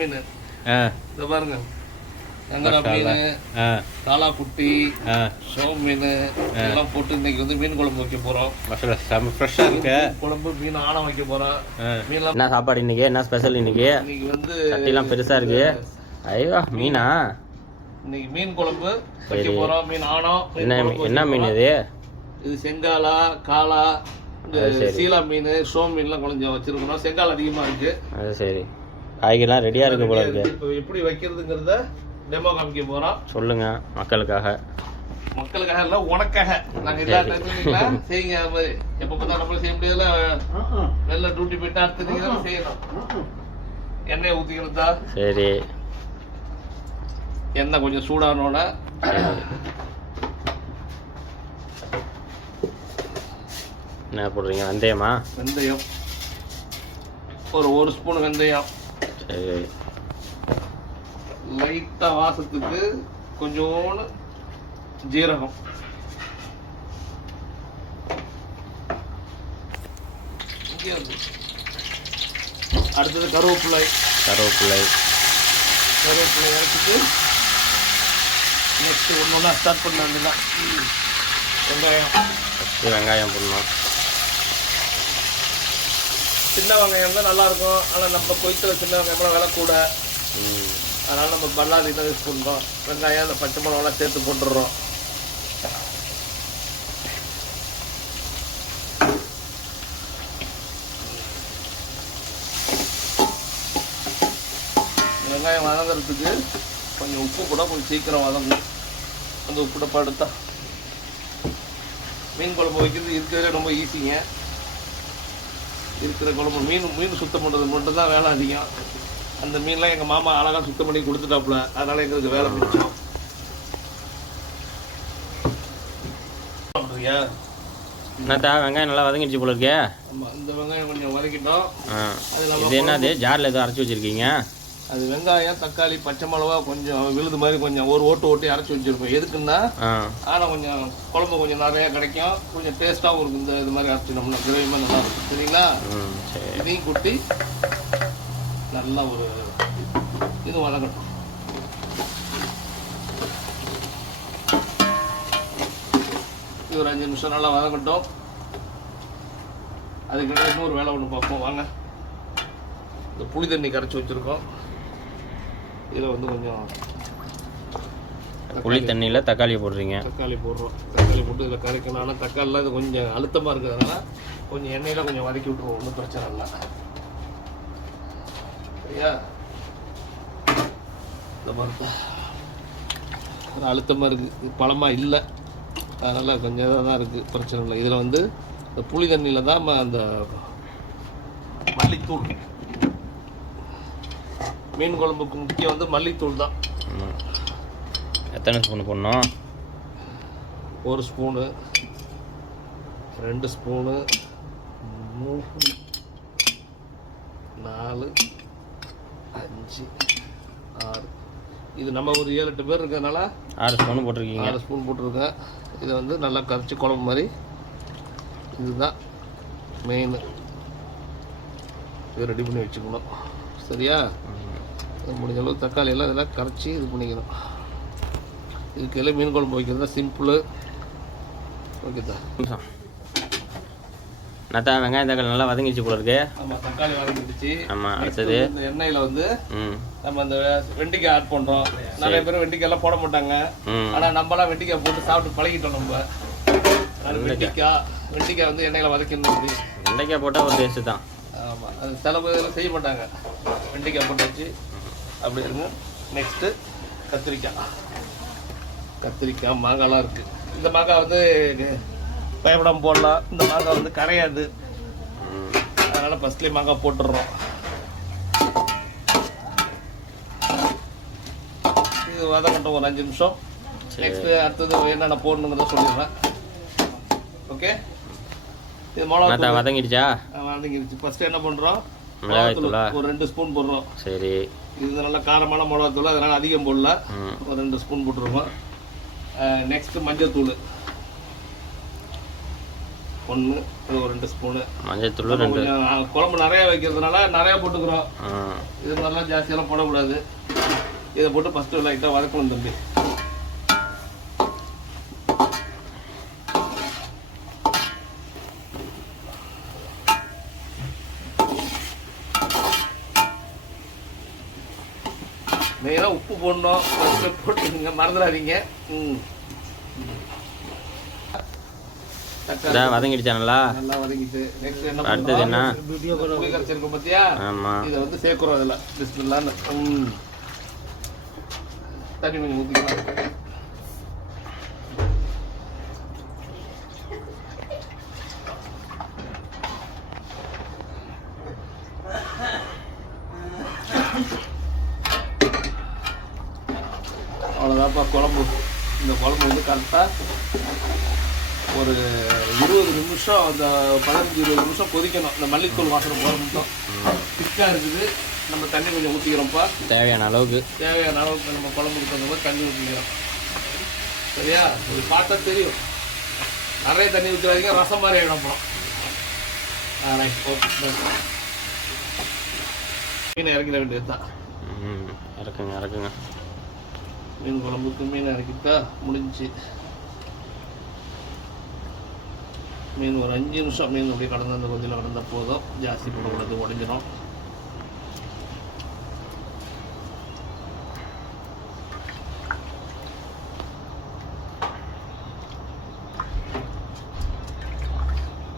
மீன் இதை பாருங்க, எங்கடா மீன், தாலா குட்டி, சோம் மீன் எல்லாம் போட்டு இன்னைக்கு வந்து மீன் குழம்பு வைக்க போறோம். ஃப்ரெஷ்ஷாக இருக்கு குழம்பு மீன் ஆணம் வைக்க போறோம். மீன்லாம் என்ன சாப்பாடு இன்னைக்கு? என்ன ஸ்பெஷல் இன்னைக்கு? இன்னைக்கு வந்து சட்டிலாம் பெருசா இருக்கு. ஐயோ மீனா? இன்னைக்கு மீன் குழம்பு வைக்க போறோம். மீன் ஆணம். என்ன மீன் இது? இது செங்காலா, காலா, இந்த சீலா மீன், சோம் மீன்லாம் கொஞ்சம் வச்சிருக்கணும். செங்கால் அதிகமா இருக்கு. அது சரி. காய்கறிலாம் ரெடியா இருக்கு போல இருக்கு. இப்போ எப்படி வைக்கிறதுங்கிறத டெமோ காமிக்க போறோம். சொல்லுங்க மக்களுக்காக. மக்களுக்காக இல்ல, உனக்காக. நாங்க எல்லா டைம்ல செய்யுங்க. அது மாதிரி எப்ப பார்த்தா நம்மள செய்ய முடியாதுல. நல்ல டியூட்டி போயிட்டு அடுத்து நீங்க தான் செய்யணும். எண்ணெய் ஊத்திக்கிறதா? சரி. எண்ணெய் கொஞ்சம் சூடானோட என்ன போடுறீங்க? வெந்தயமா? வெந்தயம் ஒரு ஸ்பூன் வெந்தயம். சரி. லைட்டா வாசத்துக்கு கொஞ்சோண்டு ஜீரகம். அடுத்தது கருவேப்பிலை இறக்கிட்டு நெக்ஸ்ட் ஒன்னொன்னா ஸ்டார்ட் பண்ண வேண்டியதான். வெங்காயம் போடணும். சின்ன வெங்காயம் தான் நல்லா இருக்கும். ஆனால் நம்ம கொய்த்துல சின்ன வெங்காயம் விலை கூட, அதனால நம்ம பல்லாரி தான் யூஸ் பண்ணுறோம். வெங்காயம் அந்த பச்சை மிளகாலாம் சேர்த்து போட்டுடுறோம். வெங்காயம் வதங்கிறதுக்கு கொஞ்சம் உப்பு கூட கொஞ்சம் சீக்கிரம் வதங்கும். அந்த உப்பு டப்பா எடுத்தா மீன் குழம்பு வைக்கிறது இருக்கிறதுல ரொம்ப ஈஸிங்க. இருக்கிற குழம்பு மீன் சுத்தம் பண்ணுறது மட்டும்தான் வேலை அதிகம். அந்த மீன்லாம் எங்கள் மாமா அழகாக சுத்தம் பண்ணி கொடுத்துட்டாப்புல, அதனால எங்களுக்கு வேலை மிச்சம். என்னத்தா வெங்காயம் நல்லா வதங்கிடுச்சு போல இருக்கே. ஆமாம், இந்த வெங்காயம் கொஞ்சம் வதக்கிட்டோம். இது என்னது ஜாரில் எதுவும் அரைச்சி வச்சிருக்கீங்க? அது வெங்காயம், தக்காளி, பச்சை மிளகா கொஞ்சம் விழுது மாதிரி கொஞ்சம் ஒரு ஓட்டி அரைச்சி வச்சிருப்போம். எதுக்குன்னா ஆனால் கொஞ்சம் குழம்பு கொஞ்சம் நிறையா கிடைக்கும், கொஞ்சம் டேஸ்ட்டாகவும் இருக்கும். இந்த இது மாதிரி அரைச்சினோம்னா கிரேவி மாதிரி நல்லா இருக்கும். சரிங்களா? இதையும் குட்டி நல்லா ஒரு இது வதங்கட்டும். இது ஒரு 5 நிமிஷம் நல்லா வதங்கட்டும். அதுக்கிட்ட இன்னொரு வேலை ஒன்று பார்ப்போம் வாங்க. இந்த புளி தண்ணி கரைச்சி வச்சுருக்கோம். இதில் வந்து கொஞ்சம் புளி தண்ணியில் தக்காளி போடுறீங்க? தக்காளி போடுறோம். தக்காளி போட்டு இதில் கரைக்கணும். ஆனால் தக்காளிலாம் இது கொஞ்சம் அழுத்தமாக இருக்கிறதுனால கொஞ்சம் எண்ணெயில் கொஞ்சம் வதக்கி விட்டுருவோம். ஒன்றும் பிரச்சனை இல்லை. சரியா? இந்த மாதிரி தான் அழுத்தமாக இருக்குது, பழமாக இல்லை, அதனால் கொஞ்சம் இதாக தான் இருக்குது. பிரச்சனை இல்லை. இதில் வந்து இந்த புளி தண்ணியில் தான் அந்த மல்லித்தூள், மீன் குழம்புக்கு முக்கியம் வந்து மல்லித்தூள் தான். எத்தனை ஸ்பூன் போடணும்? 1 ஸ்பூனு, 2 ஸ்பூனு, 3, 4, 5, 6. இது நம்ம ஒரு 7-8 பேர் இருக்கிறதுனால 6 ஸ்பூன் போட்டிருக்கீங்க. 6 ஸ்பூன் போட்டிருக்கேன். இதை வந்து நல்லா கரைச்சி குழம்பு மாதிரி, இதுதான் மெயின். இதை ரெடி பண்ணி வச்சுக்கணும். சரியா? முடிஞ்ச அளவு தக்காளி எல்லாம் இதெல்லாம் கரைச்சி இது பண்ணிக்கணும். இதுக்கு எல்லாம் மீன் குழம்பு வைக்கிறது தான் சிம்பிள். ஓகேதா? நத்தா வெங்காயம் தக்காளி நல்லா வதங்கிடுச்சு போல இருக்கு. ஆமாம், தக்காளி வதங்கிடுச்சு. ஆமாம். அடுத்தது இந்த எண்ணெயில் வந்து நம்ம அந்த வெண்டைக்காய் ஆட் பண்ணுறோம். நிறைய பேர் வெண்டைக்காயெல்லாம் போட மாட்டாங்க, ஆனால் நம்மளாம் வெண்டைக்காய் போட்டு சாப்பிட்டு பழகிட்டோம். நம்ம வெண்டைக்காய் வந்து எண்ணெயில் வதக்கணும். வெண்டைக்காய் போட்டால் ஒரு டேஸ்ட்டு தான். ஆமாம், அது சில பேர் செய்ய மாட்டாங்க. வெண்டைக்காய் போட்டு வச்சு அப்படி இருக்கும். நெக்ஸ்ட்டு கத்திரிக்காய், மாங்காய்லாம் இருக்குது. இந்த மாங்காய் வந்து பயப்படாமல் போடலாம். இந்த மாங்காய் வந்து கரையாது, அதனால் ஃபஸ்ட்லேயே மாங்காய் போட்டுடுறோம். இது வதங்கட்டும் ஒரு 5 நிமிஷம். நெக்ஸ்ட்டு அடுத்தது என்னென்ன போடணுங்கிறத சொல்லிடுறேன். ஓகே? இது மிளகா வதங்கிடுச்சா? வதங்கிடுச்சு. ஃபஸ்ட்டு என்ன பண்ணுறோம்? மிளகாய்த்தூள் ஒரு 2 ஸ்பூன் போடுறோம். சரி. இது நல்லா காரமான மிளகாத்தூள், அதனால் அதிகம் போடல. ஒரு 2 ஸ்பூன் போட்டுருவோம். நெக்ஸ்ட்டு மஞ்சள் தூள் 1 இது ஒரு 2 ஸ்பூனு. மஞ்சள் தூள் 2. கொஞ்சம் குழம்பு நிறையா வைக்கிறதுனால நிறையா போட்டுக்கிறோம். இது மாதிரிலாம் ஜாஸ்தியெல்லாம் போடக்கூடாது. இதை போட்டு ஃபஸ்ட்டு லைட்டாக வதக்கணும் தம்பி. மெயினாக உப்பு போடணும். ஃபஸ்ட்டு போட்டுங்க, மறந்துடாதீங்க. வதங்கிடுச்சா நல்லா வதங்கிட்டு நெக்ஸ்ட் என்ன அடுத்தது என்ன? புளி கரைச்சிருக்கோம் பார்த்தியா? இதை வந்து சேர்க்குறோம். அதில் பிஸ்மில்லான்னு தண்ணி கொஞ்சம் ஊற்றிக்கலாம். அவ்வளோதான்ப்பா குழம்பு. இந்த குழம்பு வந்து கரெக்டாக ஒரு 20 நிமிஷம், அந்த 15-20 நிமிஷம் கொதிக்கணும். இந்த மல்லித்தூள் வாசனை போகிற மட்டும் திக்காக இருக்குது. நம்ம தண்ணி கொஞ்சம் ஊற்றிக்கிறோம்ப்பா. தேவையான அளவுக்கு நம்ம குழம்புக்கு தகுந்த மாதிரி தண்ணி ஊற்றிக்கிறோம். சரியா? இது பார்த்தா தெரியும். நிறைய தண்ணி ஊற்றிடாதீங்க, ரசம் மாதிரி ஆகிடும். Right, okay. மீன் இறக்கிட வேண்டியது தான். இறக்குங்க. மீன் குழம்புக்கு மீன் இறக்கிட்டா முடிஞ்சு. மீன் ஒரு 5 நிமிஷம் மீன் அப்படியே கடந்து அந்த கொதியில் கடந்தால் போதும். ஜாஸ்தி போடக்கூடாது, உடஞ்சிடும்.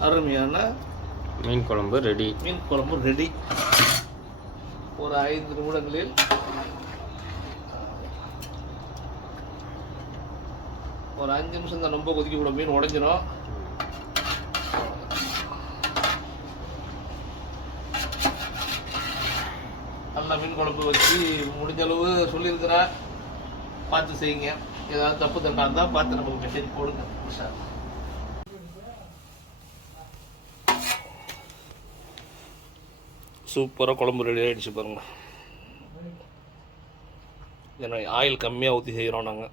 அருமையான மீன் குழம்பு ரெடி. ஒரு 5 நிமிடங்களில் ஒரு 5 நிமிஷம் தான், ரொம்ப கொதிக்க கூட மீன் உடஞ்சிடும். நல்லா மீன் குழம்பு வச்சு முடிஞ்ச அளவு சொல்லியிருக்கிறேன். பார்த்து செய்யுங்க. ஏதாவது தப்பு தண்டா இருந்தால் பார்த்து நமக்கு மெசேஜ் போடுங்க. சூப்பராக குழம்பு ரெடி ஆகிடுச்சு பாருங்கள். ஏன்னா ஆயில் கம்மியாக ஊற்றி செய்கிறோம் நாங்கள்.